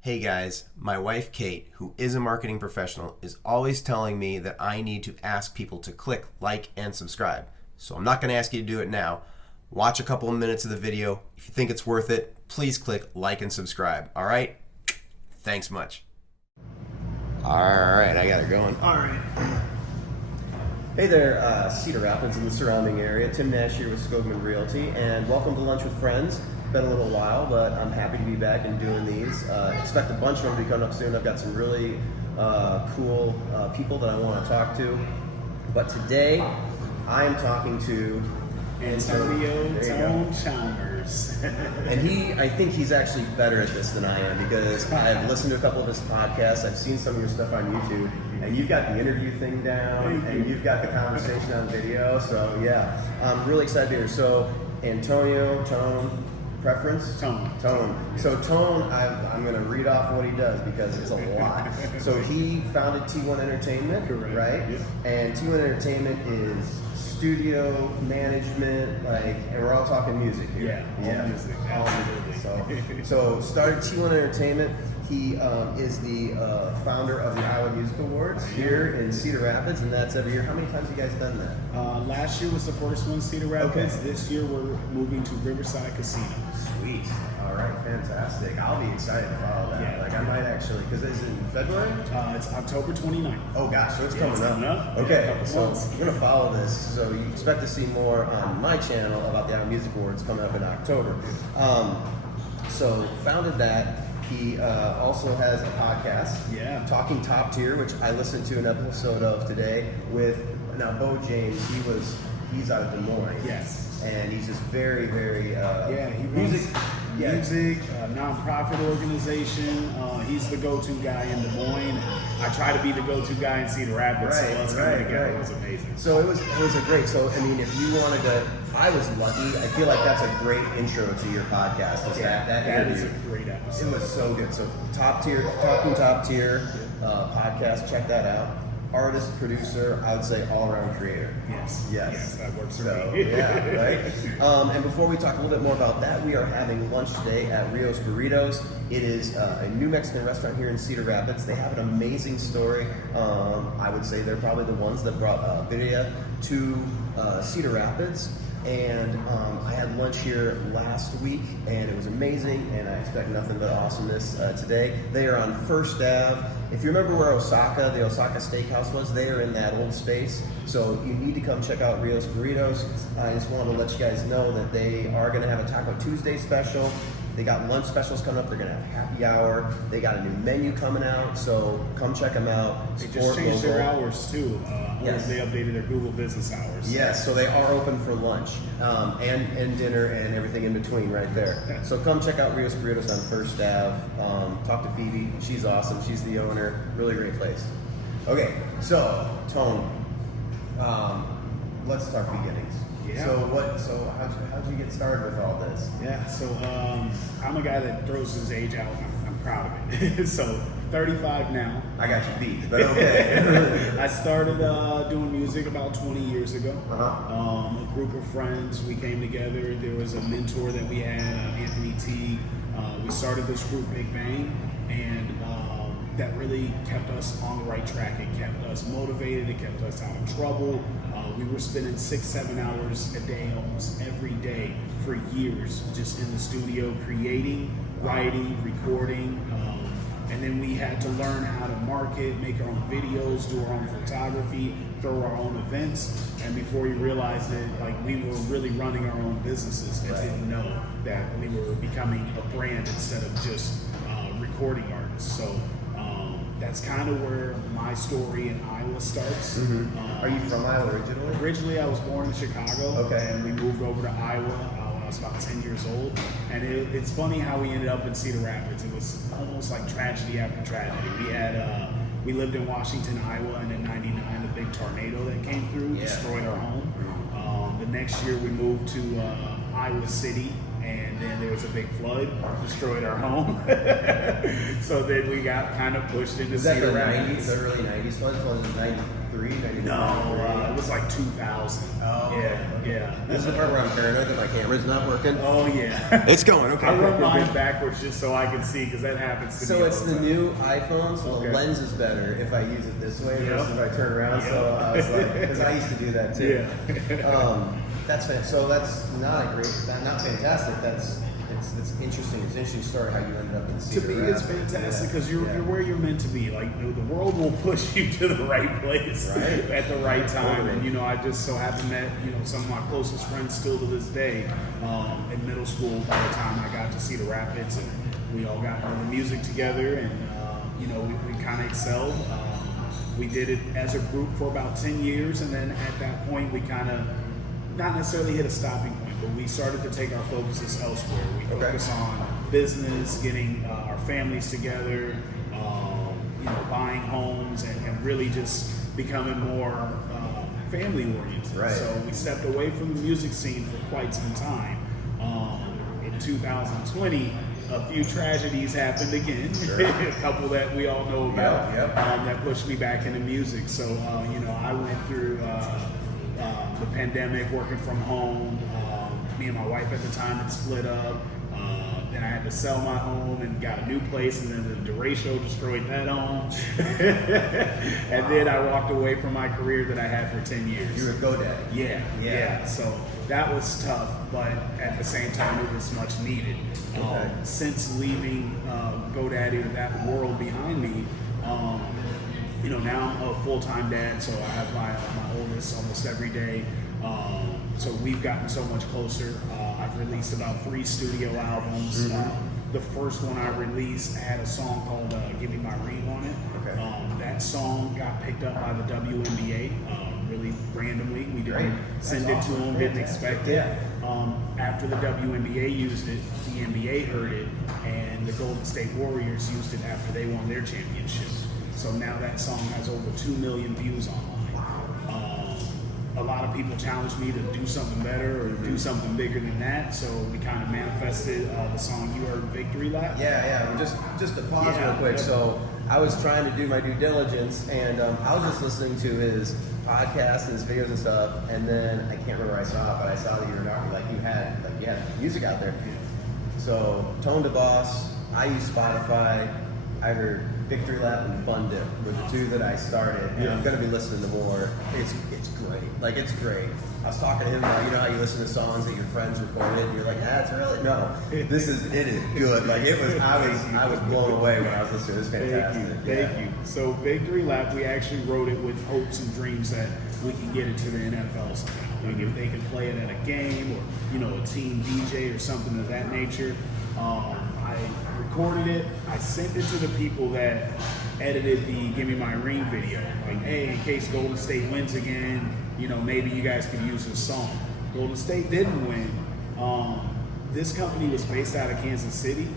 Hey guys, my wife Kate, who is a marketing professional, is always telling me that I need to ask people to click like and subscribe. So I'm not going to ask you to do it now. Watch a couple of minutes of the video. If you think it's worth it, please click like and subscribe. All right? Thanks much. All right, I got it going. All right. Hey there, Cedar Rapids and the surrounding area. Tim Nash here with Skogman Realty, and welcome to Lunch with Friends. It's been a little while, but I'm happy to be back and doing these. Expect a bunch of them to be coming up soon. I've got some really cool people that I want to talk to. But today, I am talking to Antonio Tone Chalmers. And I think he's actually better at this than I am, because I've listened to a couple of his podcasts, I've seen some of your stuff on YouTube, and you've got the interview thing down, and you've got the conversation on video, so yeah, I'm really excited to hear. So, Antonio Tone, preference? Tone. So Tone, I'm going to read off what he does because it's a lot. So he founded T1 Entertainment, Correct. right? Yep. And T1 Entertainment is studio management, and we're all talking music here. Yeah, all music, absolutely. So started T1 Entertainment. He is the founder of the Iowa Music Awards here in Cedar Rapids, and that's every year. How many times have you guys done that? Last year was the first one, Cedar Rapids. Okay. This year we're moving to Riverside Casino. Sweet. All right, fantastic. I'll be excited to follow that. Yeah. Like I might actually, because it's in February? It's October 29th. Oh gosh, so it's Yeah, coming it's up. coming up. Yeah, a Okay, couple so months. we're gonna follow this. So you expect to see more on my channel about the Iowa Music Awards coming up in October. So founded that. He also has a podcast, Yeah. Talking Top Tier, which I listened to an episode of today with Bo James. He's out of Des Moines. Yes. And he's just very, very He music. runs music, nonprofit organization. He's the go-to guy in Des Moines. I try to be the go-to guy in Cedar Rapids, so us coming together was amazing. So it was a great. So I mean, if you wanted to, I was lucky. I feel like that's a great intro to your podcast. Is that That is interview. a great episode. It was so good. So Top Tier, Talking Top Tier podcast. Check that out. Artist, producer, I would say all-around creator. Yes, that works for So, me. yeah, right? And before we talk a little bit more about that, we are having lunch today at Rios Burritos. It is a new Mexican restaurant here in Cedar Rapids. They have an amazing story. I would say they're probably the ones that brought birria to Cedar Rapids. And I had lunch here last week, and it was amazing, and I expect nothing but awesomeness today. They are on First Ave. If you remember where the Osaka Steakhouse was, they are in that old space. So you need to come check out Rios Burritos. I just wanted to let you guys know that they are going to have a Taco Tuesday special. They got lunch specials coming up. They're going to have happy hour. They got a new menu coming out, so come check them out. They just changed their hours too. Yes. They updated their Google business hours. Yes, so they are open for lunch and dinner and everything in between right there. So come check out Rios Burritos on First Ave. Talk to Phoebe. She's awesome. She's the owner. Really great place. Okay, so Tone, let's start beginnings. Yeah. So how'd you get started with all this? Yeah, so I'm a guy that throws his age out. I'm proud of it. So 35 now. I got you beat, but okay. I started doing music about 20 years ago. A group of friends, we came together. There was a mentor that we had, Anthony T. We started this group, Big Bang, and that really kept us on the right track. It kept us motivated. It kept us out of trouble. We were spending 6-7 hours a day, almost every day for years, just in the studio, creating, writing, recording. And then we had to learn how to market, make our own videos, do our own photography, throw our own events. And before you realized it, like, we were really running our own businesses and didn't know that we were becoming a brand instead of just recording artists. So that's kind of where my story in Iowa starts. Are you from Iowa originally? Originally, I was born in Chicago, Okay. and we moved over to Iowa when I was about 10 years old. And it's funny how we ended up in Cedar Rapids. It was almost like tragedy after tragedy. We lived in Washington, Iowa, and in '99, the big tornado that came through destroyed our home. The next year, we moved to Iowa City, and then there was a big flood, destroyed our home. So then we got kind of pushed into Was that Cedar the Rapids. 90s, the early 90s? What was it, 90? 93, 94? No, it was like 2000. Oh, yeah. This is the part where I'm paranoid that my camera's not working. Oh yeah. It's going, okay. I run mine backwards just so I can see because that happens to me. So it's all the time. new iPhone, so Okay. the lens is better if I use it this way Yep. versus if I turn around. Yep. So I was like, because I used to do that too. Yeah. So that's not a great, not fantastic. It's interesting. It's an interesting story how you ended up in To Cedar me, it's Rapids. fantastic because Yeah. you're where you're meant to be. Like the world will push you to the right place Right. at the right time. Totally. And I just so happened that some of my closest friends still to this day in middle school. By the time I got to Cedar Rapids, and we all got into music together, and we kind of excelled. We did it as a group for about 10 years, and then at that point, we kind of not necessarily hit a stopping point, but we started to take our focuses elsewhere. We focus on business, getting our families together, buying homes, and really just becoming more family oriented. Right. So we stepped away from the music scene for quite some time. In 2020, a few tragedies happened again. Sure. A couple that we all know about Yep. that pushed me back into music. So I went through the pandemic, working from home. Me and my wife at the time had split up. Then I had to sell my home and got a new place, and then the derecho destroyed that home. And then I walked away from my career that I had for 10 years. You were GoDaddy. Yeah. So that was tough, but at the same time, it was much needed. Okay. Since leaving GoDaddy or that world behind me, now I'm a full-time dad, so I have my oldest almost every day. So we've gotten so much closer. I've released about 3 studio albums. The first one I released had a song called "Give Me My Ring" on it. Okay. That song got picked up by the WNBA really randomly. We didn't send it to them, didn't expect it. After the WNBA used it, the NBA heard it, and the Golden State Warriors used it after they won their championship. So now that song has over 2 million views online. A lot of people challenged me to do something better or do something bigger than that, so we kind of manifested the song you heard, "Victory Lap." Yeah. Well, just to pause Yeah. real quick. So I was trying to do my due diligence, and I was just listening to his podcast and his videos and stuff, and then I can't remember where I saw it, but I saw that you were talking you had music out there. So Tone to Boss, I use Spotify. I heard Victory Lap and Fun Dip were the 2 that I started, and I'm gonna be listening to more. It's great. It's great. I was talking to him about, how you listen to songs that your friends recorded, and you're like, that's really no. It is good. I was blown away when I was listening. It was fantastic. Thank you. So Victory Lap, we actually wrote it with hopes and dreams that we can get it to the NFL somehow. Like if they can play it at a game or a team DJ or something of that nature. I recorded it. I sent it to the people that edited the "Give Me My Ring" video. Like, hey, in case Golden State wins again, maybe you guys could use this song. Golden State didn't win. This company was based out of Kansas City,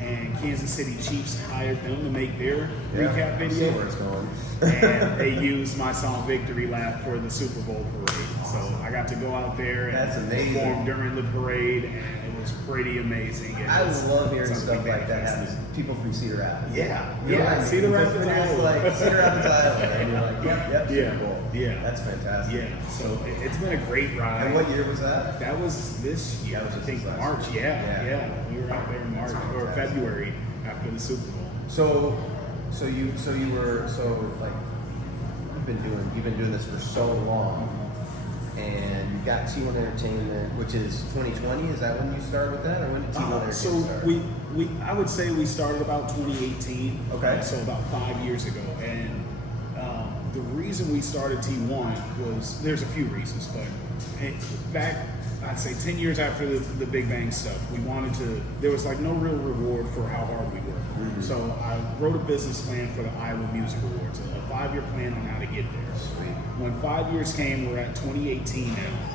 and Kansas City Chiefs hired them to make their recap I see video. where it's going. And they used my song "Victory Lap" for the Super Bowl parade. So I got to go out there That's and amazing. perform during the parade, and it was pretty amazing. I love hearing Something stuff like that manifested. happens. People from Cedar Rapids. Yeah. You know what I mean? Cedar Because Rapids, when you're Iowa. like Cedar Rapids, Iowa, and you're like, yep, Yeah. Super Bowl. Yeah. That's fantastic. Yeah, so it's been a great ride. And what year was that? That was this year, That was I just think this last March. year. Yeah. Yeah. We were out there in March That's or fantastic. February after the Super Bowl. So you've been doing this for so long, and you got T1 Entertainment, which is 2020. Is that when you started with that, or when did T1 Entertainment So start? I would say we started about 2018. Okay. So about 5 years ago, and the reason we started T1 was there's a few reasons, but back I'd say 10 years after the Big Bang stuff, there was no real reward for how hard we worked. Mm-hmm. So I wrote a business plan for the Iowa Music Awards, a 5-year plan on how to get there. Sweet. When 5 years came, we're at 2018 now.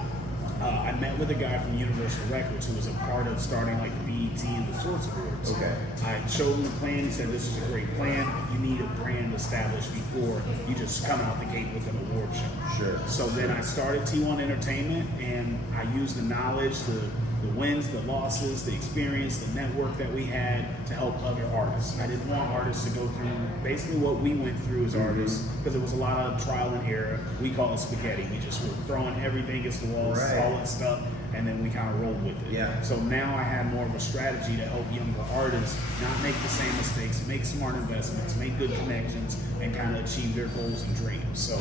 I met with a guy from Universal Records who was a part of starting the BET and the Sorts Awards. Okay. I showed him the plan. He said, "This is a great plan. You need a brand established before you just come out the gate with an award show." Sure. So then I started T1 Entertainment, and I used the knowledge, the wins, the losses, the experience, the network that we had to help other artists. I didn't want artists to go through basically what we went through as artists, because it was a lot of trial and error. We call it spaghetti. We just were throwing everything against the walls, solid stuff, and then we kind of rolled with it. Yeah. So now I had more of a strategy to help younger artists not make the same mistakes, make smart investments, make good connections, and kind of achieve their goals and dreams. So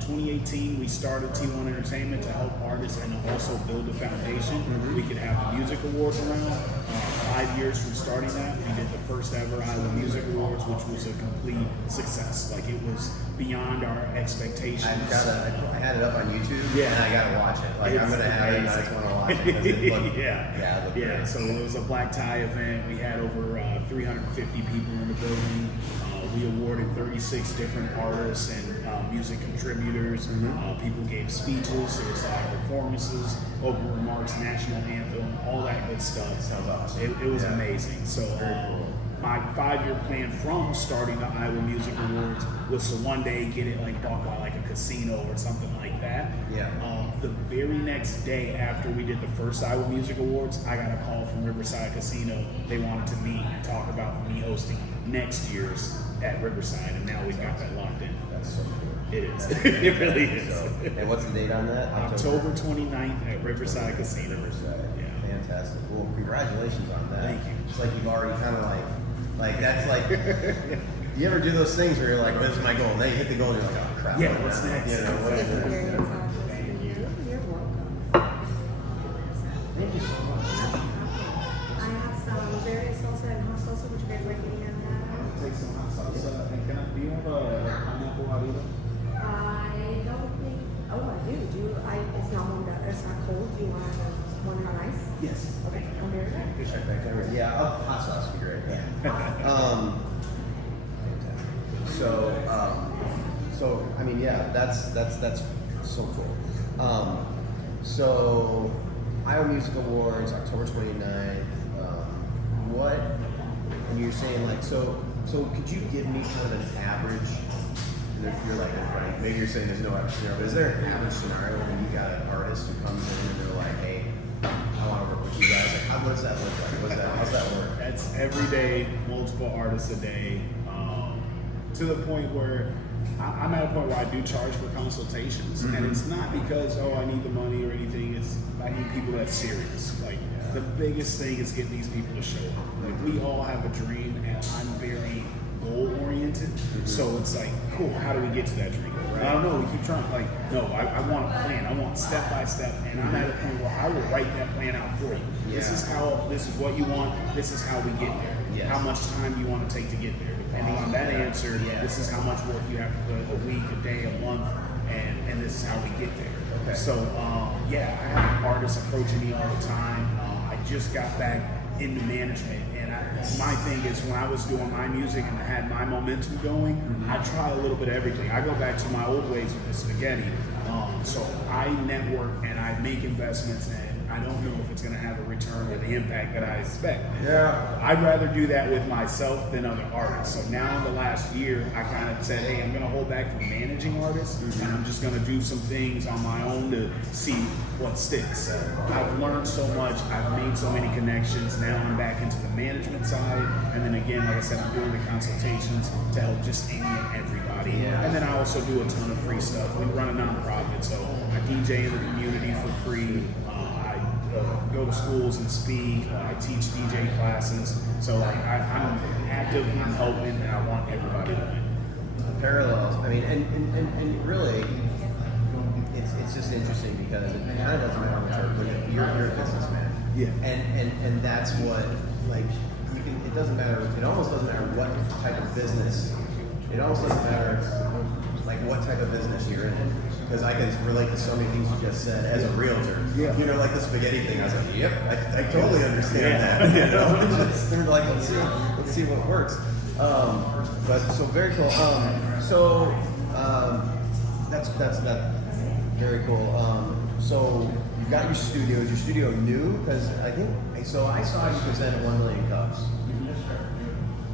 2018, we started T1 Entertainment to help artists and also build a foundation. We could have the music awards around. 5 years from starting that, we did the first ever Iowa Music Awards, which was a complete success. Like, it was beyond our expectations. I had it up on YouTube, Yeah. and I gotta watch it. Like, I'm gonna have it, I just wanna watch it. 'Cause it looked, Yeah. it looked Yeah, great. so it was a black tie event. We had over 350 people in the building. We awarded 36 different artists and music contributors. People gave speeches, there was live performances, open remarks, national anthem, all that good stuff. Sounds awesome. It was Yeah. amazing. So my 5-year plan from starting the Iowa Music Awards was to one day get it like bought by like a casino or something like that. Yeah. The very next day after we did the first Iowa Music Awards, I got a call from Riverside Casino. They wanted to meet and talk about me hosting next year's at Riverside, and now we've got that locked in. That's so cool. It is. It really is. So, and what's the date on that? October 29th at Riverside Casino. Riverside. Yeah. Fantastic. Well, congratulations on that. Thank you. It's like you've already kind of like that's like. You ever do those things where you're like, "Where's my goal?" And then you hit the goal, and you're like, "Oh crap!" Yeah, what's next? You know, what's next? Experience. You're welcome. Thank you so much. I have some various salsa and hot salsa, which you guys like any of that? Take some hot salsa. And do you have a pineapple arriba? I don't think. Oh, I do. It's not warmed up. It's not cold. Do you want one on ice? Yes. Okay, I'll be right back. Right back there. Yeah, hot sauce would be great. Yeah. So I mean, yeah, that's so cool. So Iowa Music Awards, October 29th. What? And you're saying like so could you give me kind of an average? And if you're like, maybe you're saying there's no average scenario, but is there an average scenario when you got an artist who comes in and they're like, hey, I want to work with you guys? Like, what does that look like? How's that work? That's every day, multiple artists a day, to the point where I'm at a point where I do charge for consultations, and it's not because I need the money or anything. It's I need people that's serious. Like the biggest thing is getting these people to show up. Like we all have a dream, and I'm very goal oriented. So it's like, cool. How do we get to that dream? I don't know. We keep trying. Like, no, I want a plan. I want step by step, and I'm at a point where I will write that plan out for you. This is how. This is what you want. This is how we get there. Yes. How much time you want to take to get there. Depending on that answer, this is how much work you have to put a week, a day, a month, and this is how we get there. Okay. So, I have artists approaching me all the time. I just got back into management, and my thing is when I was doing my music and I had my momentum going, I try a little bit of everything. I go back to my old ways with the spaghetti. So I network and I make investments, and I don't know if it's going to have a return or the impact that I expect. Yeah. I'd rather do that with myself than other artists. So now in the last year, I kind of said, hey, I'm going to hold back from managing artists, and I'm just going to do some things on my own to see what sticks. I've learned so much. I've made so many connections. Now I'm back into the management side. And then again, like I said, I'm doing the consultations to help just any and everybody. Yeah. And then I also do a ton of free stuff. We run a nonprofit, so I DJ in the community for free. Go to schools and speak. I teach DJ classes. So like I'm active, I'm helping, and I want everybody to win. Parallels. I mean, and really, it's just interesting because it kind of doesn't matter what you're a businessman. Yeah. And that's what like you can. It doesn't matter. It almost doesn't matter what type of business. It almost doesn't matter like what type of business you're in. Because I can relate to so many things you just said as a realtor. Yeah. You know, like the spaghetti thing. I was like, yep, I totally understand Yeah. that. You know, they're like, let's see what works. But so very cool. That's very cool. So you've got your studio. Is your studio new? Because I think so. I saw you present at 1 Million Cups.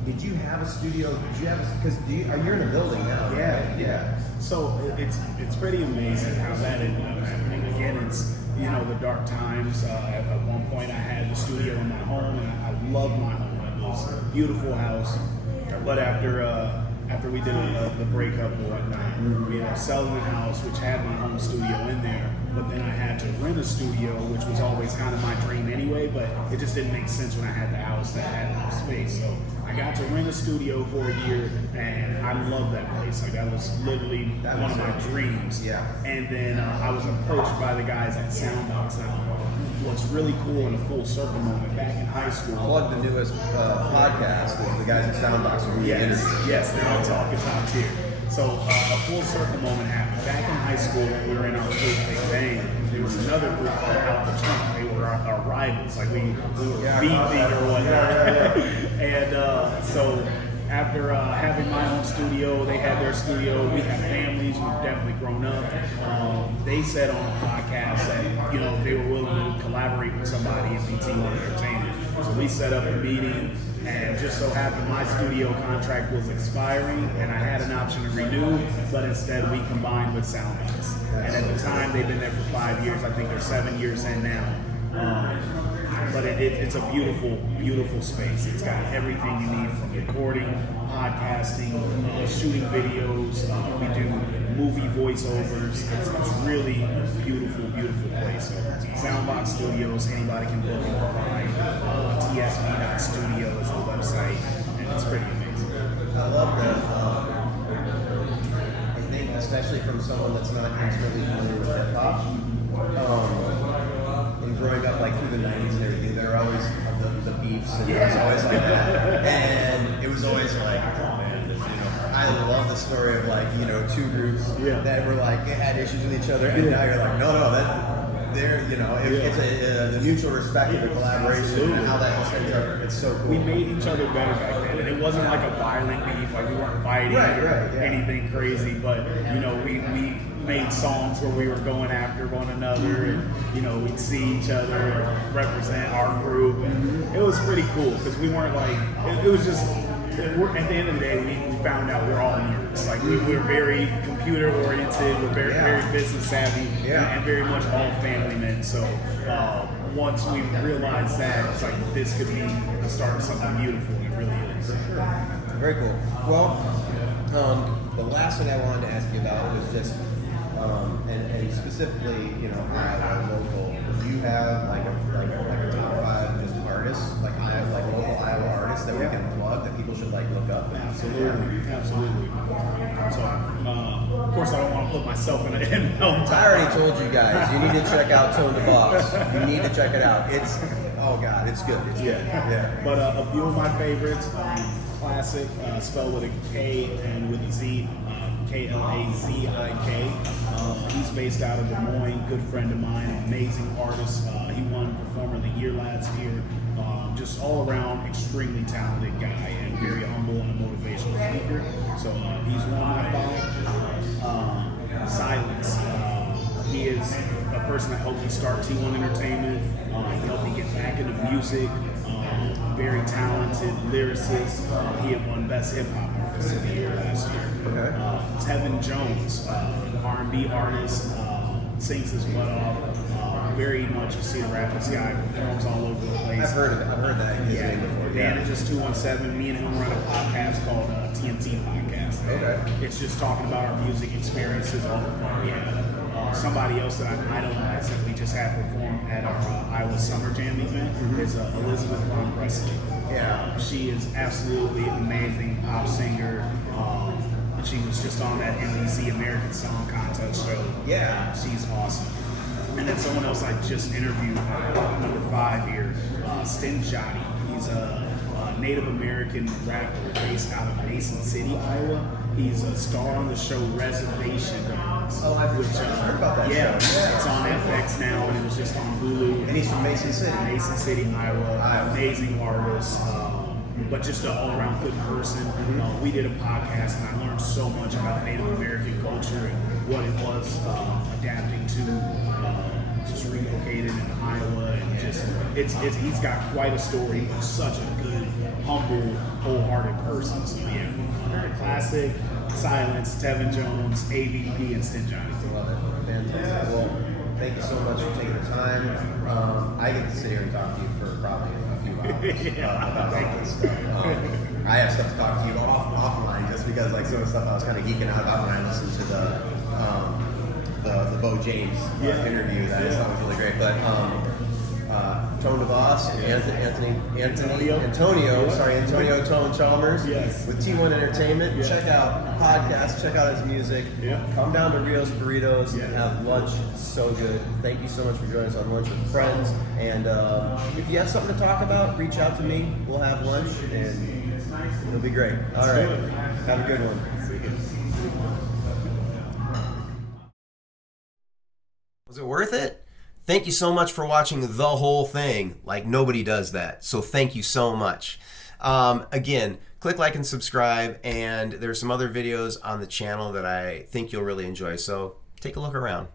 Did you have a studio? Did you have because you're in a building now? Yeah, right? yeah. So it's pretty amazing how that ended up happening. Again, it's you know, the dark times. At one point, I had the studio in my home, and I loved my home. It was a beautiful house. But after we did the breakup and whatnot, we ended up selling the house, which had my home studio in there. But then I had to rent a studio, which was always kind of my dream anyway, but it just didn't make sense when I had the house that had enough space. So I got to rent a studio for a year, and I loved that place. Like, that was literally one of my dreams. Yeah. And then I was approached by the guys at Soundbox. Now, what's really cool in a full circle moment, back in high school. Plug the newest podcast with the guys at Soundbox who we interviewed. Yes, now I'm talking top tier. So a full circle moment happened. Back in high school, when we were in our group Big Bang, there was another group called Out the Trunk. They were our rivals, like we were beefing or whatnot. And so after having my own studio, they had their studio, we have families, we've definitely grown up. They said on a podcast that, you know, they were willing to collaborate with somebody in BT Entertainment. So we set up a meeting, and just so happened my studio contract was expiring, and I had an option to renew, but instead we combined with Soundbox. And at the time, they've been there for 5 years. I think they're 7 years in now. But it's a beautiful, beautiful space. It's got everything you need from recording, podcasting, shooting videos. We do movie voiceovers. It's really a beautiful, beautiful place. So Soundbox Studios, anybody can book it online. TSB.studio is the website, and it's pretty amazing. I love that. I think, especially from someone that's not intimately familiar with hip hop, and growing up like through the 90s and everything, there were always the beefs, and it was always like that. And it was always like, oh man, this, you know, I love the story of like, you know, two groups that were like, they had issues with each other, and now you're like, no, that. There, you know, it's the mutual respect and the collaboration and how that turns out. It's so cool. We made each other better back then, and it wasn't like a violent beef, like we weren't fighting or anything crazy, but you know, we made songs where we were going after one another, and you know, we'd see each other and represent our group, and it was pretty cool because we weren't like, it was just, at the end of the day, we found out we're all nerds. Like we're very computer oriented, we're very business savvy, and very much all family men. So once we realized that, it's like this could be the start of something beautiful. It really is. Very cool. Well, the last thing I wanted to ask you about was just, and specifically, you know, Iowa local. Do you have like a top 5 just artists, like local Iowa artists that we can plug that people should like look up? Absolutely. So, of course, I don't want to put myself in a. I already told you guys. You need to check out Tone the Boss. You need to check it out. It's it's good. It's good. Yeah. But a few of my favorites, Classic, spelled with a K and with a Z, Klazik. He's based out of Des Moines. Good friend of mine, amazing artist. He won Performer of the Year last year. Just all around extremely talented guy and very humble and a motivational speaker. So he's one of my 5. Silence. He is a person that helped me start T1 Entertainment. He helped me get back into music. Very talented lyricist. He had won Best Hip Hop Artist of the Year last year. Tevin Jones, an R&B artist, sings his butt off. Very much a Cedar Rapids guy, performs all over the place. I've heard that his name before. Manages 217. Me and him run a podcast called TNT Podcast. It's just talking about our music experiences, all the fun we had. Somebody else that I idolize that we just had perform at our Iowa Summer Jam event is Elizabeth Von Presley. She is absolutely amazing pop singer. She was just on that NBC American Song Contest show. She's awesome. And then someone else I just interviewed, number 5 here, Stin Jotty. He's a Native American rapper based out of Mason City, Iowa. He's a star on the show Reservation Dogs. I've heard about that show. It's on FX now, and it was just on Hulu. And he's from Mason City. Iowa. Amazing artist, but just an all-around good person. We did a podcast, and I learned so much about Native American culture and what it was adapting to. Just relocated in Iowa, and he's got quite a story, but such a good, humble, wholehearted person. So Classic, Silence, Tevin Jones, AVP, and Stin Johnny. Love it. Fantastic. Well, thank you so much for taking the time. I get to sit here and talk to you for probably a few hours about all this stuff. I have stuff to talk to you offline just because like some of the stuff I was kind of geeking out about when I listened to the Bo James interview. That I thought was really great. But Tone DeVos, Antonio Tone Chalmers with T1 Entertainment. Check out podcasts, check out his music. Come down to Rio's Burritos and have lunch. So good. Thank you so much for joining us on Lunch with Friends. And if you have something to talk about, reach out to me. We'll have lunch and it'll be great. All right. Have a good one. Was it worth it? Thank you so much for watching the whole thing. Like, nobody does that. So thank you so much. Again, click like and subscribe, and there's some other videos on the channel that I think you'll really enjoy. So take a look around.